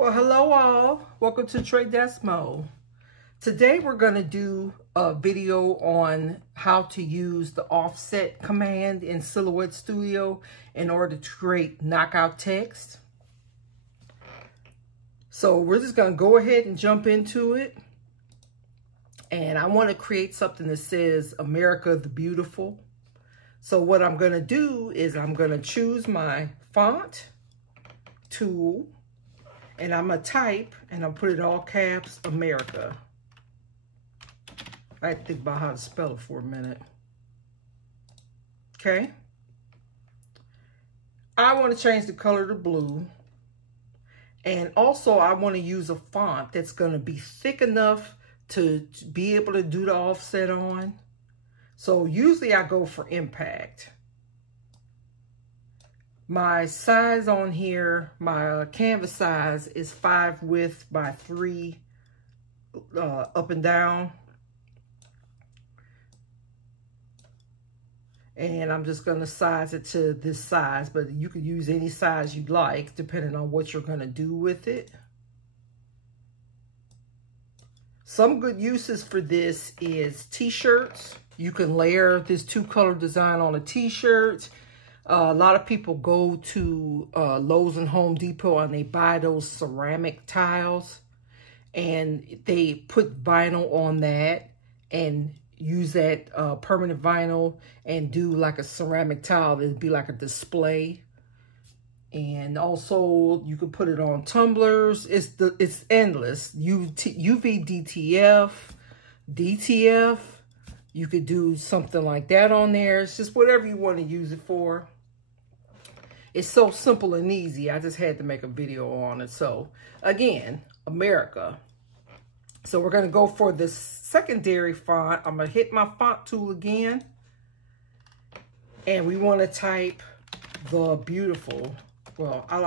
Well, hello all. Welcome to TreDesMo. Today we're going to do a video on how to use the offset command in Silhouette Studio in order to create knockout text. So we're just going to go ahead and jump into it. And I want to create something that says America the Beautiful. So what I'm going to do is I'm going to choose my font tool. And I'm going to type, and I'll put it all caps, America. I had to think about how to spell it for a minute. Okay. I want to change the color to blue. And also, I want to use a font that's going to be thick enough to be able to do the offset on. So usually I go for impact. My size on here, my canvas size is 5 width by 3 up and down. And I'm just going to size it to this size, but you can use any size you like depending on what you're going to do with it. Some good uses for this is t-shirts. You can layer this 2-color design on a t-shirt. A lot of people go to Lowe's and Home Depot and they buy those ceramic tiles and they put vinyl on that and use that permanent vinyl and do like a ceramic tile that'd be like a display. And also you can put it on tumblers. It's endless. UV DTF. You could do something like that on there. It's just whatever you want to use it for. It's so simple and easy. I just had to make a video on it. So again, America. So we're going to go for this secondary font. I'm going to hit my font tool again. And we want to type the beautiful. Well, I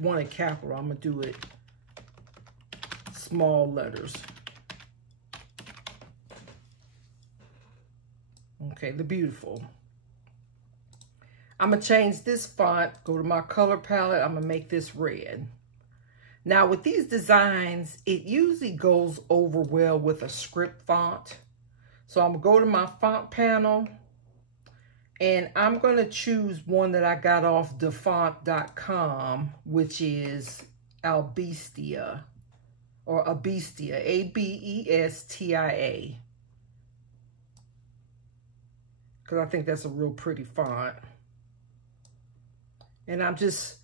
want it capital. I'm going to do it small letters. Okay, the beautiful. I'm going to change this font, go to my color palette. I'm going to make this red. Now with these designs, it usually goes over well with a script font. So I'm going to go to my font panel and I'm going to choose one that I got off defont.com, which is Abestia or Abestia, A-B-E-S-T-I-A. Because I think that's a real pretty font. And I'm just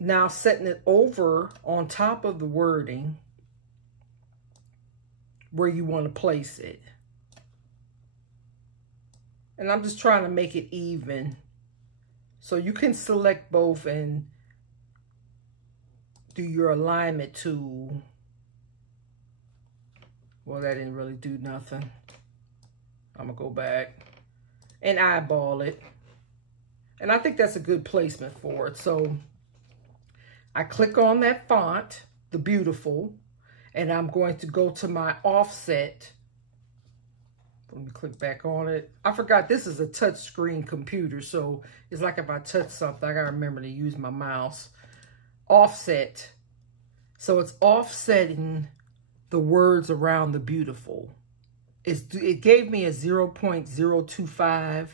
now setting it over on top of the wording where you want to place it. And I'm just trying to make it even. So you can select both and do your alignment tool. Well, that didn't really do nothing. I'm going to go back and eyeball it. And I think that's a good placement for it. So I click on that font, the beautiful, and I'm going to go to my offset. Let me click back on it. I forgot this is a touch screen computer, so it's like if I touch something, I gotta remember to use my mouse. Offset. So it's offsetting the words around the beautiful. It gave me a 0.025.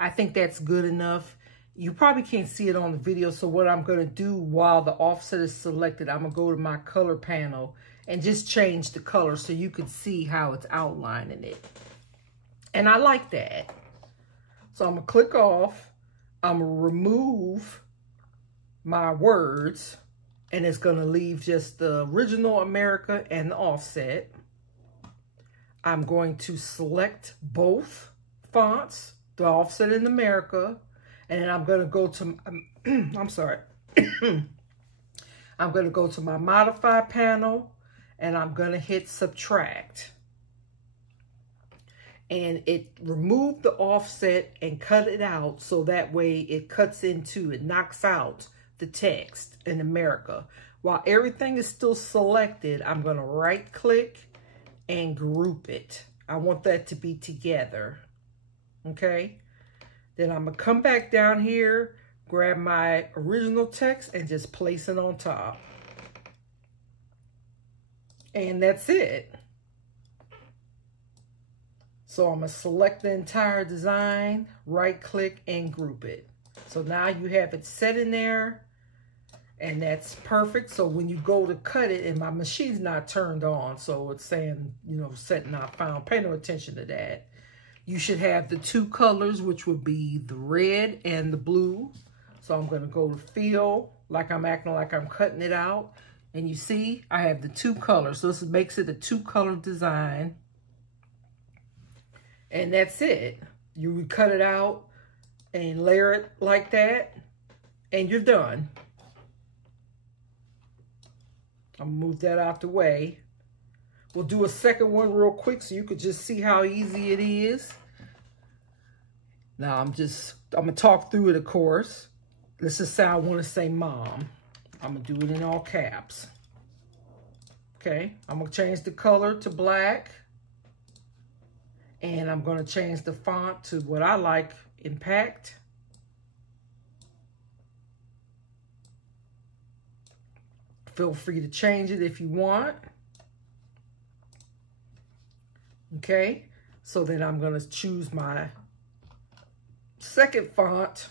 I think that's good enough. You probably can't see it on the video, so what I'm going to do while the offset is selected, I'm going to go to my color panel and just change the color so you can see how it's outlining it. And I like that. So I'm going to click off. I'm going to remove my words, and it's going to leave just the original America and the offset. I'm going to select both fonts, the offset and America, and then I'm going to go to, I'm sorry, I'm going to go to my modify panel, and I'm going to hit subtract. And it removed the offset and cut it out so that way it cuts into, it knocks out the text in America. While everything is still selected, I'm going to right click and group it. I want that to be together. Okay? Then I'm going to come back down here, grab my original text and just place it on top. And that's it. So I'm going to select the entire design, right click and group it. So now you have it set in there, and that's perfect. So when you go to cut it, and my machine's not turned on, so it's saying, you know, set not found. Pay no attention to that. You should have the two colors, which would be the red and the blue. So I'm going to go to fill, like I'm acting like I'm cutting it out. And you see, I have the two colors. So this makes it a two-color design. And that's it. You would cut it out and layer it like that, and you're done. I'll move that out the way. We'll do a second one real quick so you could just see how easy it is. Now I'm gonna talk through it, of course. Let's just say I want to say mom. I'm gonna do it in all caps. Okay, I'm gonna change the color to black. And I'm gonna change the font to what I like, Impact. Feel free to change it if you want. Okay, so then I'm gonna choose my second font,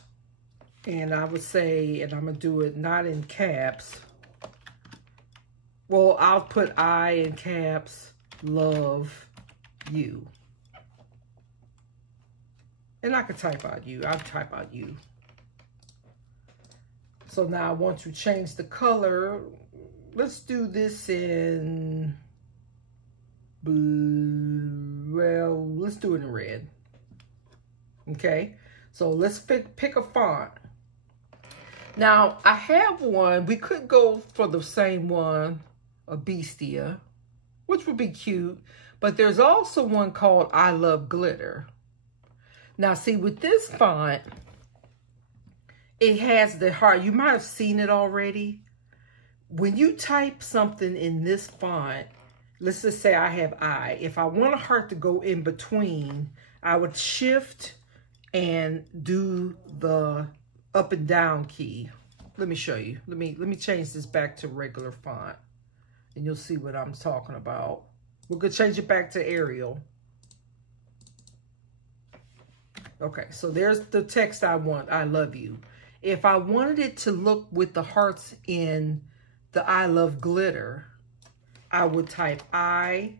and I would say, and I'm gonna do it not in caps. Well, I'll put I in caps, love you. And I could type out you. I'll type out you. So now I want to change the color. Let's do this in blue. Well, let's do it in red. Okay. So let's pick a font. Now, I have one. We could go for the same one, Abestia, which would be cute. But there's also one called I Love Glitter. Now, see, with this font, it has the heart. You might have seen it already. When you type something in this font, let's just say I have I. If I want a heart to go in between, I would shift and do the up and down key. Let me show you. Let me change this back to regular font, and you'll see what I'm talking about. We're going to change it back to Arial. Okay, so there's the text I want, I love you. If I wanted it to look with the hearts in the I love glitter, I would type I,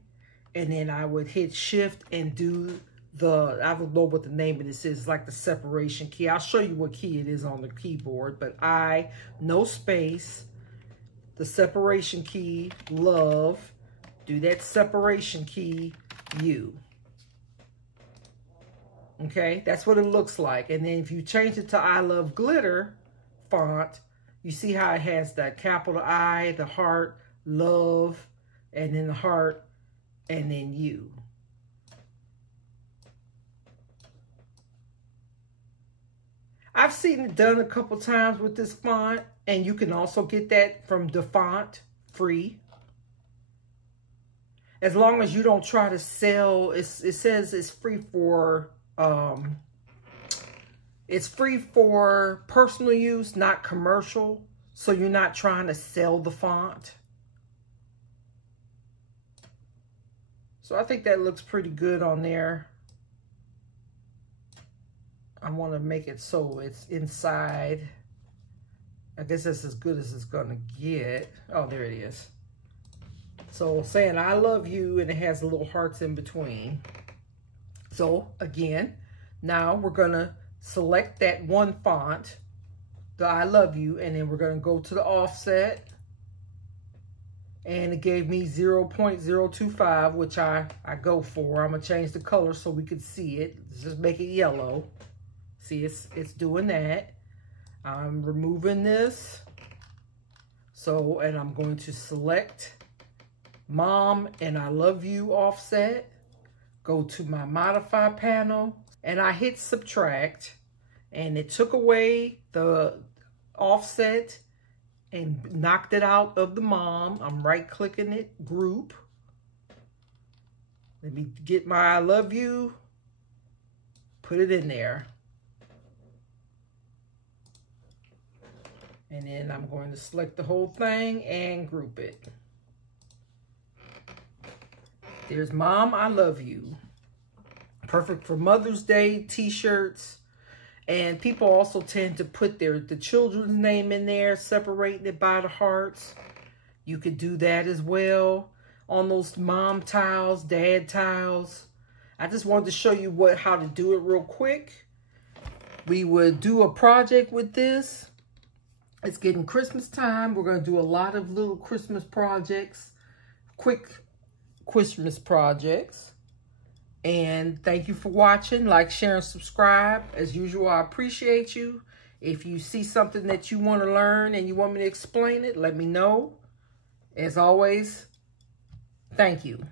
and then I would hit shift and do the, I don't know what the name of this is, like the separation key. I'll show you what key it is on the keyboard, but I, no space, the separation key, love, do that separation key, you. Okay, that's what it looks like. And then if you change it to I Love Glitter font, you see how it has that capital I, the heart, love, and then the heart, and then you. I've seen it done a couple times with this font, and you can also get that from the font free. As long as you don't try to sell, it says it's free for... it's free for personal use, not commercial. So you're not trying to sell the font. So I think that looks pretty good on there. I want to make it so it's inside. I guess that's as good as it's going to get. Oh, there it is. So saying I love you, and it has little hearts in between. So again, now we're going to select that one font, the I love you, and then we're going to go to the offset. And it gave me 0.025, which I go for. I'm going to change the color so we can see it. Just make it yellow. See, it's doing that. I'm removing this. So, and I'm going to select Mom and I Love You offset. Go to my modify panel, and I hit subtract, and it took away the offset and knocked it out of the mom. I'm right clicking it, group. Let me get my I love you, put it in there. And then I'm going to select the whole thing and group it. There's Mom, I Love You. Perfect for Mother's Day t-shirts. And people also tend to put the children's name in there, separating it by the hearts. You could do that as well on those mom tiles, dad tiles. I just wanted to show you how to do it real quick. We would do a project with this. It's getting Christmas time. We're going to do a lot of little Christmas projects, quick Christmas projects. And thank you for watching. Like, share, and subscribe. As usual, I appreciate you. If you see something that you want to learn and you want me to explain it, let me know. As always, thank you.